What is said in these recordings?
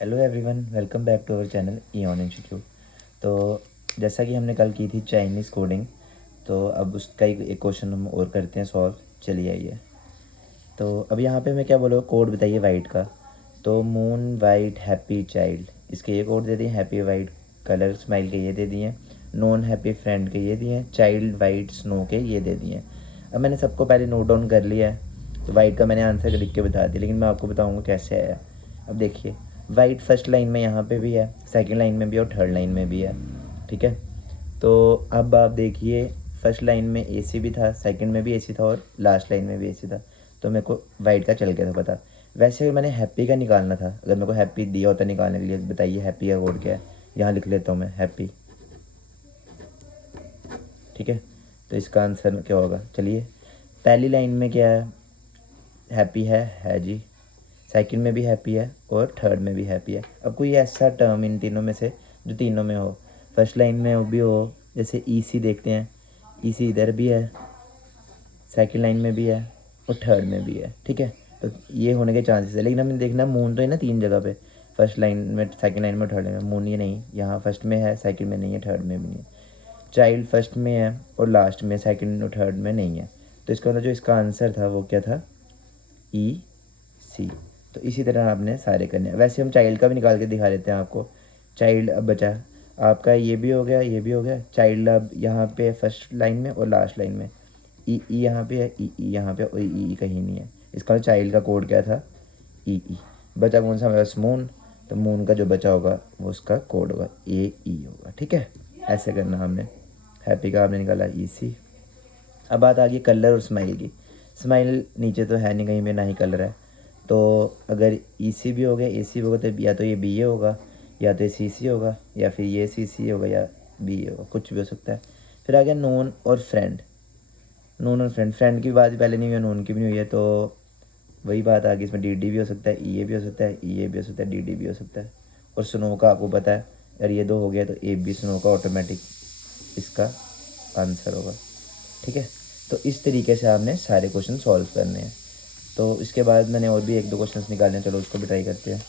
Hello everyone, welcome back to our channel Eon institute. तो जैसा कि हमने कल की थी चाइनीज़ कोडिंग, तो अब उसका एक क्वेश्चन हम और करते हैं सॉल्व। चलिए आइए। तो अब यहाँ पे मैं क्या बोलूँ, कोड बताइए वाइट का। तो मून वाइट हैप्पी चाइल्ड, इसके ये कोड दे दिए। हैप्पी वाइट कलर स्माइल के ये दे दिए। नॉन हैप्पी फ्रेंड के ये दिए। चाइल्ड वाइट स्नो के ये दे दिए। अब मैंने सबको पहले नोट डाउन कर लिया है। तो वाइट का मैंने आंसर लिख के बता दिया, लेकिन मैं आपको बताऊँगा कैसे आया। अब देखिए, वाइट फर्स्ट लाइन में यहाँ पे भी है, सेकंड लाइन में भी और थर्ड लाइन में भी है। ठीक है, तो अब आप देखिए, फर्स्ट लाइन में एसी भी था, सेकंड में भी एसी था और लास्ट लाइन में भी एसी था। तो मेरे को वाइट का चल गया था पता। वैसे मैंने हैप्पी का निकालना था। अगर मेरे को हैप्पी दिया होता निकालने के लिए, बताइए हैप्पी का कोड क्या है। यहाँ लिख लेता हूँ मैं हैप्पी। ठीक है, तो इसका आंसर क्या होगा। चलिए, पहली लाइन में क्या है, हैप्पी है जी। सेकंड में भी हैप्पी है और थर्ड में भी हैप्पी है। अब कोई ऐसा टर्म इन तीनों में से जो तीनों में हो, फर्स्ट लाइन में वो भी हो, जैसे ईसी देखते हैं, ईसी इधर भी है, सेकंड लाइन में भी है और थर्ड में भी है। ठीक है, तो ये होने के चांसेस है। लेकिन हमें देखना मून तो है ना तीन जगह पे, फर्स्ट लाइन में, सेकंड लाइन में, थर्ड लाइन में। मून ये नहीं, यहाँ फर्स्ट में है, सेकंड में नहीं है, थर्ड में भी नहीं है। चाइल्ड फर्स्ट में है और लास्ट में, सेकंड और थर्ड में नहीं है। तो इसका मतलब जो इसका आंसर था वो क्या था, ई सी। तो इसी तरह आपने सारे करने हैं। वैसे हम चाइल्ड का भी निकाल के दिखा देते हैं आपको। चाइल्ड अब बचा आपका, ये भी हो गया, ये भी हो गया। चाइल्ड अब यहाँ पे फर्स्ट लाइन में और लास्ट लाइन में। ई ई यहाँ पे है, ई ई यहाँ पे, और ई ई कहीं नहीं है। इसका चाइल्ड का कोड क्या था, ई ई। बचा कौन सा हमारे पास, मून। तो मून का जो बचा होगा वो उसका कोड होगा ए ई होगा। ठीक है, ऐसे करना हमने। हैप्पी का आपने निकाला ई सी। अब बात आ गई कलर और स्माइल की। स्माइल नीचे तो है नहीं कहीं पे, ना ही कलर है। तो अगर ई सी भी हो गया, ए सी होगा, तो या तो ये बी ए होगा, या तो ये सी सी होगा, या फिर ये सी सी होगा, या बी ए होगा, कुछ भी हो सकता है। फिर आ गया नोन और फ्रेंड। नोन और फ्रेंड, फ्रेंड की बात पहले नहीं हुई है, नोन की भी नहीं हुई है। तो वही बात आ गई, इसमें डी डी भी हो सकता है, ई ए भी हो सकता है, ई ए भी हो सकता है, डी डी भी हो सकता है। और स्नो का आपको पता है, अगर ये दो हो गया तो ए बी स्नो का ऑटोमेटिक इसका आंसर होगा। ठीक है, तो इस तरीके से आपने सारे क्वेश्चन सॉल्व करने हैं। तो इसके बाद मैंने और भी एक दो क्वेश्चंस निकाले हैं, चलो उसको भी ट्राई करते हैं।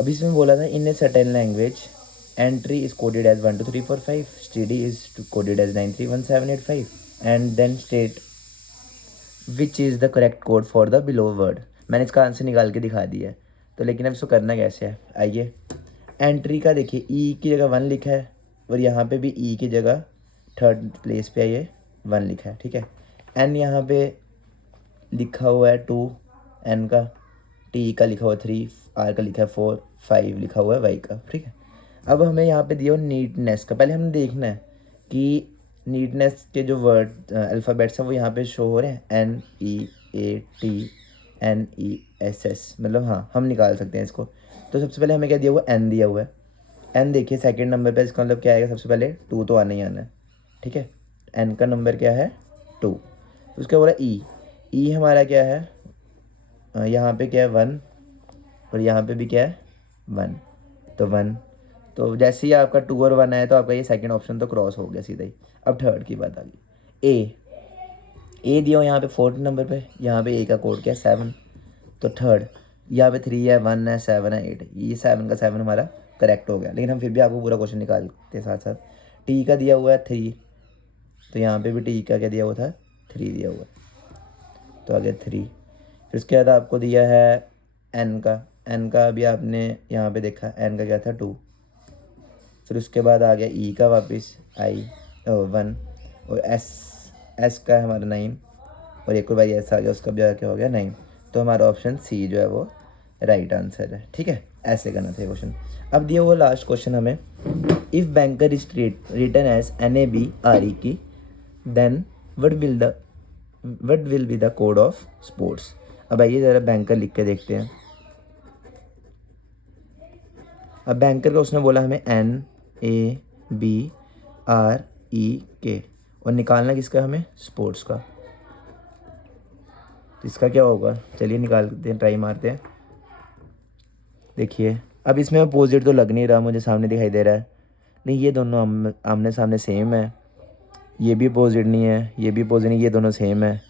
अभी इसमें बोला था, in a certain language entry is coded as 1 2 3 4 5, study is coded as 9 3 1 7 8 5, and then state which is the correct code for the below word. मैंने इसका आंसर निकाल के दिखा दिया है। तो लेकिन अब इसको करना कैसे है, आइए। एंट्री का देखिए, ई की जगह 1 लिखा है, और यहाँ पे भी ई की जगह थर्ड प्लेस पे ये 1 लिखा है। ठीक है, एन यहाँ पे लिखा हुआ है 2, एन का, टी का लिखा हुआ है 3, आर का लिखा है 4, 5 लिखा हुआ है वाई का। ठीक है, अब हमें यहाँ पे दिया हो नीटनेस का। पहले हमें देखना है कि नीटनेस के जो वर्ड अल्फ़ाबेट्स हैं वो यहाँ पे शो हो रहे हैं, N E A T N E S S, मतलब हाँ हम निकाल सकते हैं इसको। तो सबसे पहले हमें क्या दिया हुआ, एन दिया हुआ है। एन देखिए सेकंड नंबर पे, इसका मतलब क्या आएगा, सबसे पहले 2 तो आना ही आना है। ठीक है, एन का नंबर क्या है 2। उसके बोला ई, ई हमारा क्या है, यहाँ पे क्या है 1, और यहाँ पे भी क्या है 1, तो 1। तो जैसे ही आपका 2 और 1 आया तो आपका ये सेकंड ऑप्शन तो क्रॉस हो गया सीधा ही। अब थर्ड की बात आ गई, ए दिया हो यहाँ पे फोर्थ नंबर पे, यहाँ पे ए का कोड क्या है 7। तो थर्ड, यहाँ पे 3 है, 1 है, 7 है, 8 है, ये 7 का 7 हमारा करेक्ट हो गया। लेकिन हम फिर भी आपको पूरा क्वेश्चन निकालते साथ साथ। टी का दिया हुआ है 3, तो यहाँ पे भी टी का क्या दिया हुआ था, 3 दिया हुआ है, तो आ गया 3। फिर उसके बाद आपको दिया है एन का, एन का अभी आपने यहाँ पे देखा, एन का क्या था 2। फिर उसके बाद आ गया ई का वापस, आई 1, और एस का है हमारा 9, और एक और बाई एस आ गया, उसका भी क्या हो गया 9। तो हमारा ऑप्शन सी जो है वो राइट आंसर है। ठीक है, ऐसे करना था क्वेश्चन। अब दिया वो लास्ट क्वेश्चन हमें, if banker is written as NABRE की, then what will be the code of sports. अब आइए ज़रा बैंकर लिख के देखते हैं। अब बैंकर का उसने बोला हमें NABRE, और निकालना किसका हमें, स्पोर्ट्स का। तो इसका क्या होगा, चलिए निकालते हैं, ट्राई मारते हैं। देखिए, अब इसमें अपोजिट तो लग नहीं रहा, मुझे सामने दिखाई दे रहा है। नहीं, ये दोनों आमने सामने सेम है, ये भी अपोजिट नहीं है, ये भी अपोजिट नहीं, ये दोनों सेम है।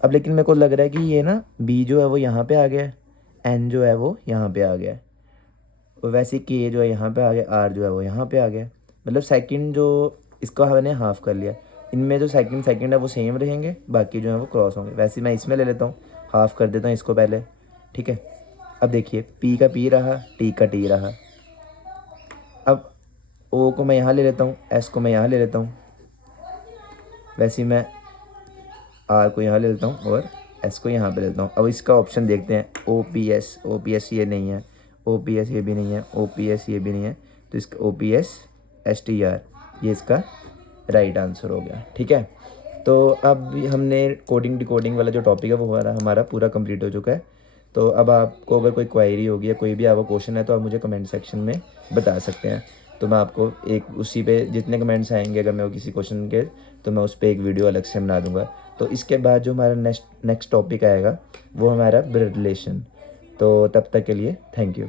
अब लेकिन मेरे को लग रहा है कि ये ना बी जो है वो यहाँ पे आ गया है, एन जो है वो यहाँ पे आ गया है, और वैसे के जो है यहाँ पे आ गया, आर जो है वो यहाँ पे आ गया। मतलब सेकंड जो इसको हमने हाफ कर लिया, इनमें जो सेकंड सेकंड है वो सेम रहेंगे, बाकी जो है वो क्रॉस होंगे। वैसे मैं इसमें ले लेता हूँ, हाफ कर देता हूँ इसको पहले, ठीक है। अब देखिए पी का पी रहा, टी का टी रहा। अब ओ को मैं यहाँ ले लेता हूँ, एस को मैं यहाँ ले लेता हूँ, वैसे ही मैं आर को यहाँ ले लेता हूँ और एस को यहाँ पे लेता हूँ। अब इसका ऑप्शन देखते हैं, ओ पी एस ये नहीं है, ओ पी एस ये भी नहीं है, ओ पी एस ये भी नहीं है, तो इसका O P S S T R ये इसका राइट आंसर हो गया, ठीक है। तो अब हमने कोडिंग डिकोडिंग वाला जो टॉपिक है वो हमारा पूरा कंप्लीट हो चुका है। तो अब आपको अगर कोई क्वायरी होगी या कोई भी आपका क्वेश्चन है तो आप मुझे कमेंट सेक्शन में बता सकते हैं। तो मैं आपको एक उसी पे जितने कमेंट्स आएंगे, अगर मैं वो किसी क्वेश्चन के, तो मैं उस पर एक वीडियो अलग से बना दूंगा। तो इसके बाद जो हमारा नेक्स्ट टॉपिक आएगा वो हमारा ब्लड रिलेशन। तो तब तक के लिए थैंक यू।